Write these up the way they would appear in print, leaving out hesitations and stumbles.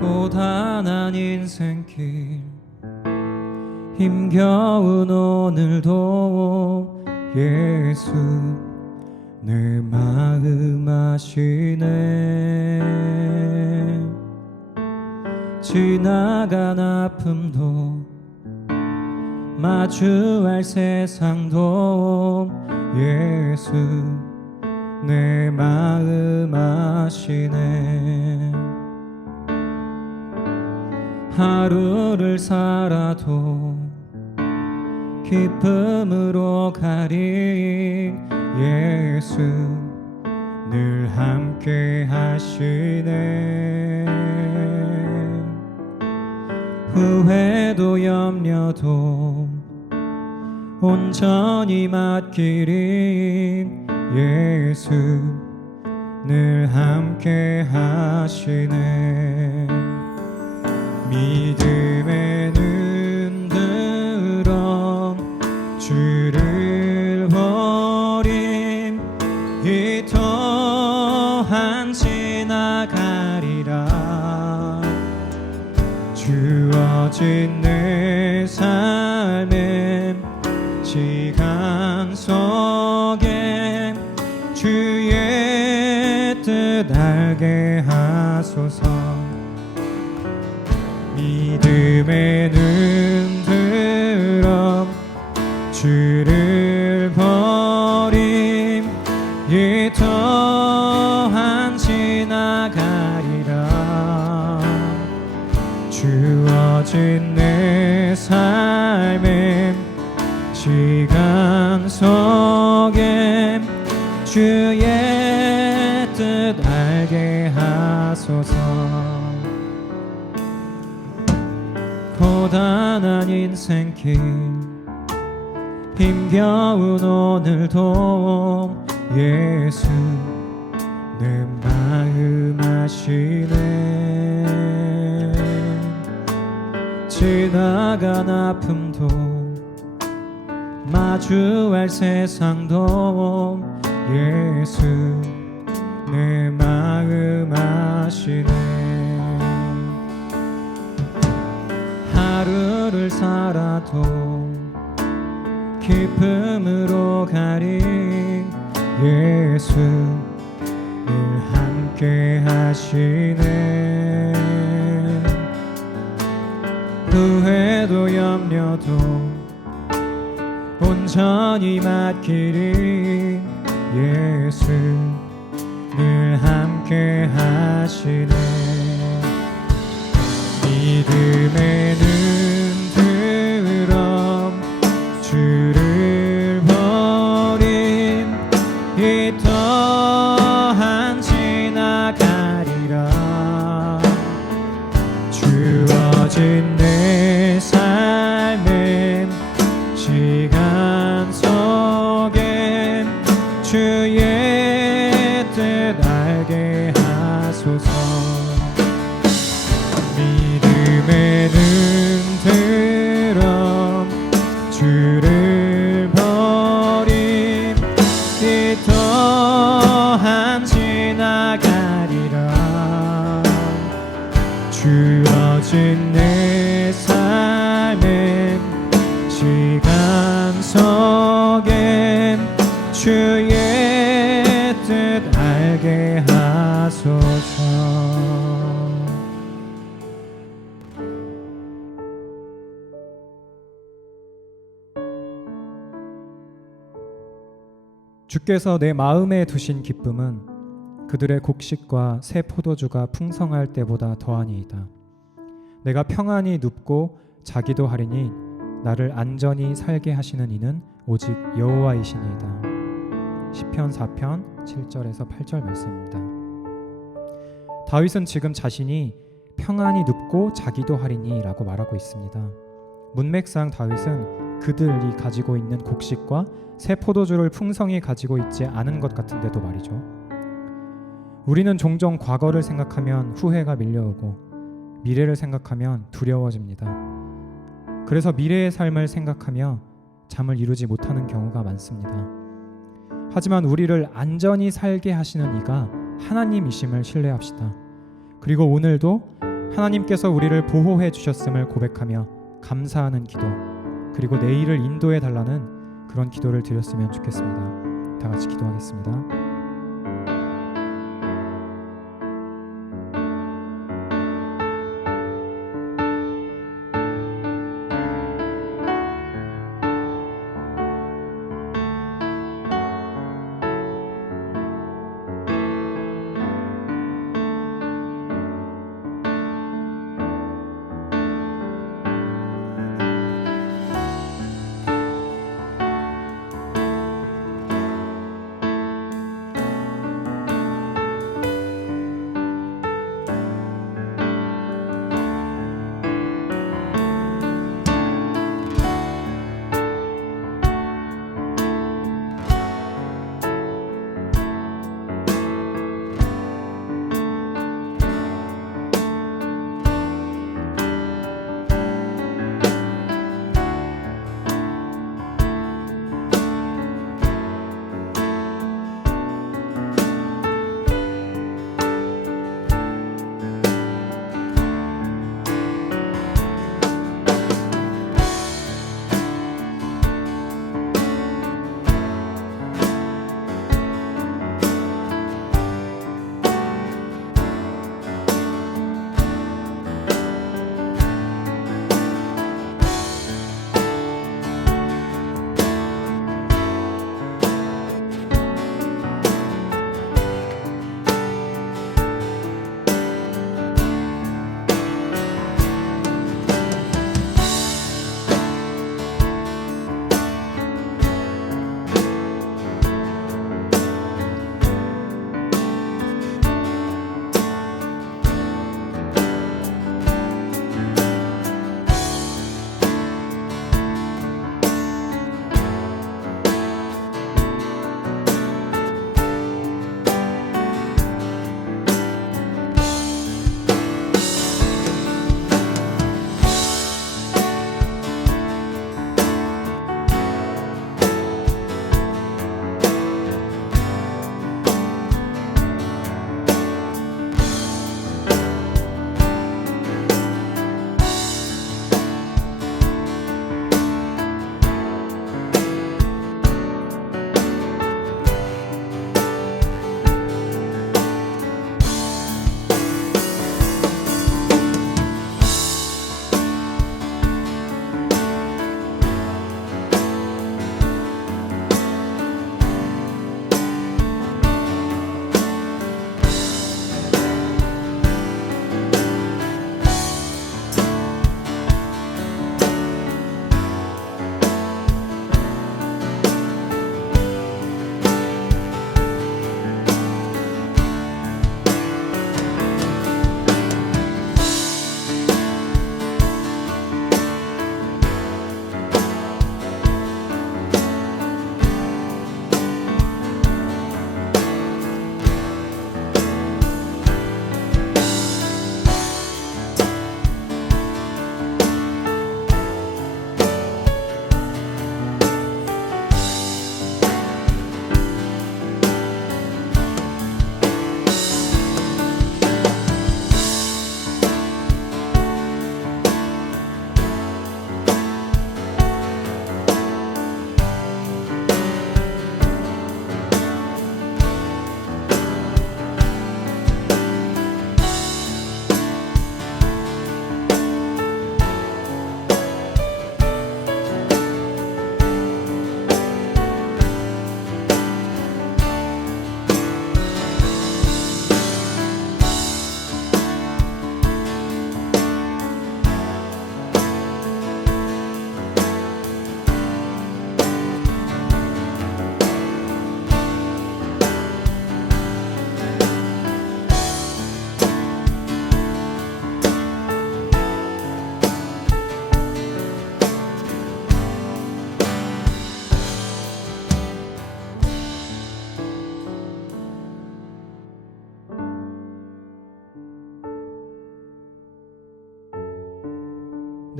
고단한 인생길 힘겨운 오늘도 예수 내 마음 아시네. 지나간 아픔도 마주할 세상도 예수 내 마음 아시네. 하루를 살아도 기쁨으로 가리 예수 늘 함께 하시네. 후회도 염려도 온전히 맡기리 예수 늘 함께 하시네. 믿음의 눈 들어 주를 버림 이 또한 지나가리라. 주어진 내 삶의 시간 속에 주의 뜻 알게 하소서. 믿음의 눈 들어 주를 버림 이 또한 지나가리라. 주어진 내 삶의 시간 속에 주의 뜻 알게 하소서. 고단한 인생길 힘겨운 오늘도 예수 내 마음 아시네. 지나간 아픔도 마주할 세상도 예수 내 마음 아시네. 하루를 살아도 기쁨으로 가리 예수 늘 함께 하시네. 후회도 염려도 온전히 맡기리 예수 늘 함께 하시네. 믿음의 눈 들어 주를 버림 이 또한 지나가리라. 주어진 내 삶의 시간 속에 주의 뜻 알게 하소서. 믿음의 눈 들어 주를 버림 이 또한 지나가리라. 주어진 내 삶의 시간 속에 주의 뜻 알게 하소서. 주께서 내 마음에 두신 기쁨은 그들의 곡식과 새 포도주가 풍성할 때보다 더하니이다. 내가 평안히 눕고 자기도 하리니 나를 안전히 살게 하시는 이는 오직 여호와이시니이다. 시편 4편 7절에서 8절 말씀입니다. 다윗은 지금 자신이 평안히 눕고 자기도 하리니 라고 말하고 있습니다. 문맥상 다윗은 그들이 가지고 있는 곡식과 새 포도주를 풍성히 가지고 있지 않은 것 같은데도 말이죠. 우리는 종종 과거를 생각하면 후회가 밀려오고 미래를 생각하면 두려워집니다. 그래서 미래의 삶을 생각하며 잠을 이루지 못하는 경우가 많습니다. 하지만 우리를 안전히 살게 하시는 이가 하나님이심을 신뢰합시다. 그리고 오늘도 하나님께서 우리를 보호해 주셨음을 고백하며 감사하는 기도, 그리고 내일을 인도해 달라는 그런 기도를 드렸으면 좋겠습니다. 다 같이 기도하겠습니다.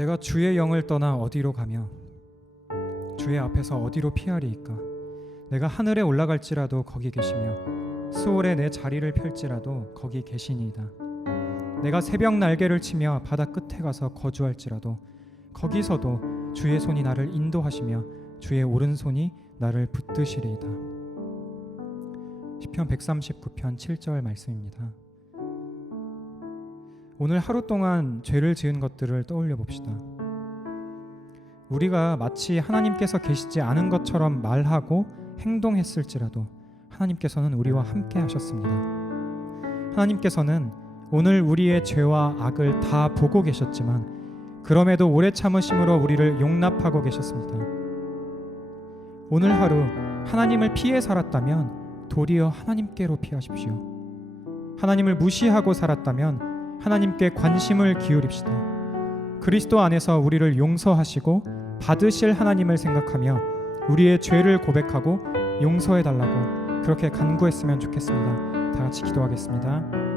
내가 주의 영을 떠나 어디로 가며 주의 앞에서 어디로 피하리이까? 내가 하늘에 올라갈지라도 거기 계시며 수월에 내 자리를 펼지라도 거기 계시니이다. 내가 새벽 날개를 치며 바다 끝에 가서 거주할지라도 거기서도 주의 손이 나를 인도하시며 주의 오른손이 나를 붙드시리이다. 시편 139편 7절 말씀입니다. 오늘 하루 동안 죄를 지은 것들을 떠올려 봅시다. 우리가 마치 하나님께서 계시지 않은 것처럼 말하고 행동했을지라도 하나님께서는 우리와 함께 하셨습니다. 하나님께서는 오늘 우리의 죄와 악을 다 보고 계셨지만 그럼에도 오래 참으심으로 우리를 용납하고 계셨습니다. 오늘 하루 하나님을 피해 살았다면 도리어 하나님께로 피하십시오. 하나님을 무시하고 살았다면 하나님께 관심을 기울입시다. 그리스도 안에서 우리를 용서하시고 받으실 하나님을 생각하며 우리의 죄를 고백하고 용서해달라고 그렇게 간구했으면 좋겠습니다. 다 같이 기도하겠습니다.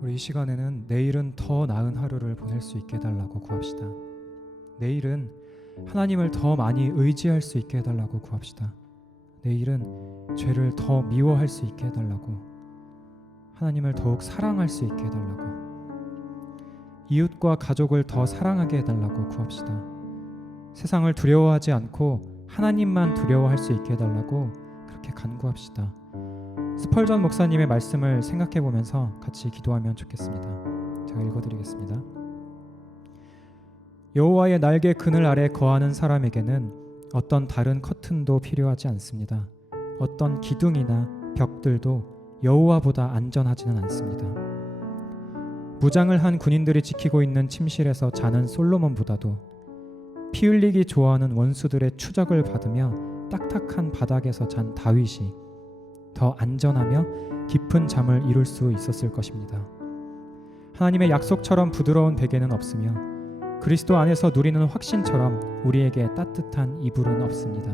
우리 이 시간에는 내일은 더 나은 하루를 보낼 수 있게 해달라고 구합시다. 내일은 하나님을 더 많이 의지할 수 있게 해달라고 구합시다. 내일은 죄를 더 미워할 수 있게 해달라고, 하나님을 더욱 사랑할 수 있게 해달라고, 이웃과 가족을 더 사랑하게 해달라고 구합시다. 세상을 두려워하지 않고 하나님만 두려워할 수 있게 해달라고 그렇게 간구합시다. 스펄전 목사님의 말씀을 생각해 보면서 같이 기도하면 좋겠습니다. 제가 읽어드리겠습니다. 여호와의 날개 그늘 아래 거하는 사람에게는 어떤 다른 커튼도 필요하지 않습니다. 어떤 기둥이나 벽들도 여호와보다 안전하지는 않습니다. 무장을 한 군인들이 지키고 있는 침실에서 자는 솔로몬보다도 피 흘리기 좋아하는 원수들의 추적을 받으며 딱딱한 바닥에서 잔 다윗이 더 안전하며 깊은 잠을 이룰 수 있었을 것입니다. 하나님의 약속처럼 부드러운 베개는 없으며 그리스도 안에서 누리는 확신처럼 우리에게 따뜻한 이불은 없습니다.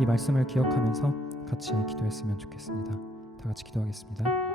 이 말씀을 기억하면서 같이 기도했으면 좋겠습니다. 다 같이 기도하겠습니다.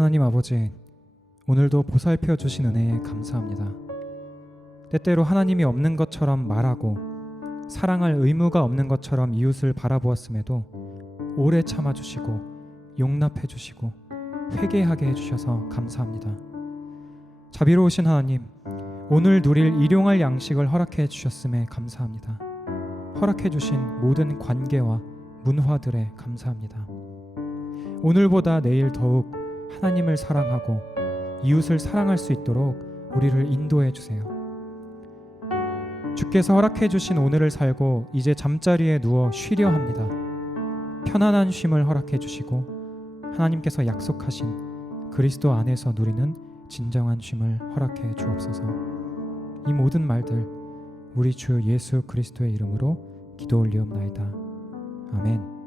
하나님 아버지, 오늘도 보살펴 주신 은혜에 감사합니다. 때때로 하나님이 없는 것처럼 말하고 사랑할 의무가 없는 것처럼 이웃을 바라보았음에도 오래 참아주시고 용납해주시고 회개하게 해주셔서 감사합니다. 자비로우신 하나님, 오늘 누릴 일용할 양식을 허락해 주셨음에 감사합니다. 허락해 주신 모든 관계와 문화들에 감사합니다. 오늘보다 내일 더욱 하나님을 사랑하고 이웃을 사랑할 수 있도록 우리를 인도해 주세요. 주께서 허락해 주신 오늘을 살고 이제 잠자리에 누워 쉬려 합니다. 편안한 쉼을 허락해 주시고 하나님께서 약속하신 그리스도 안에서 누리는 진정한 쉼을 허락해 주옵소서. 이 모든 말들 우리 주 예수 그리스도의 이름으로 기도 올리옵나이다. 아멘.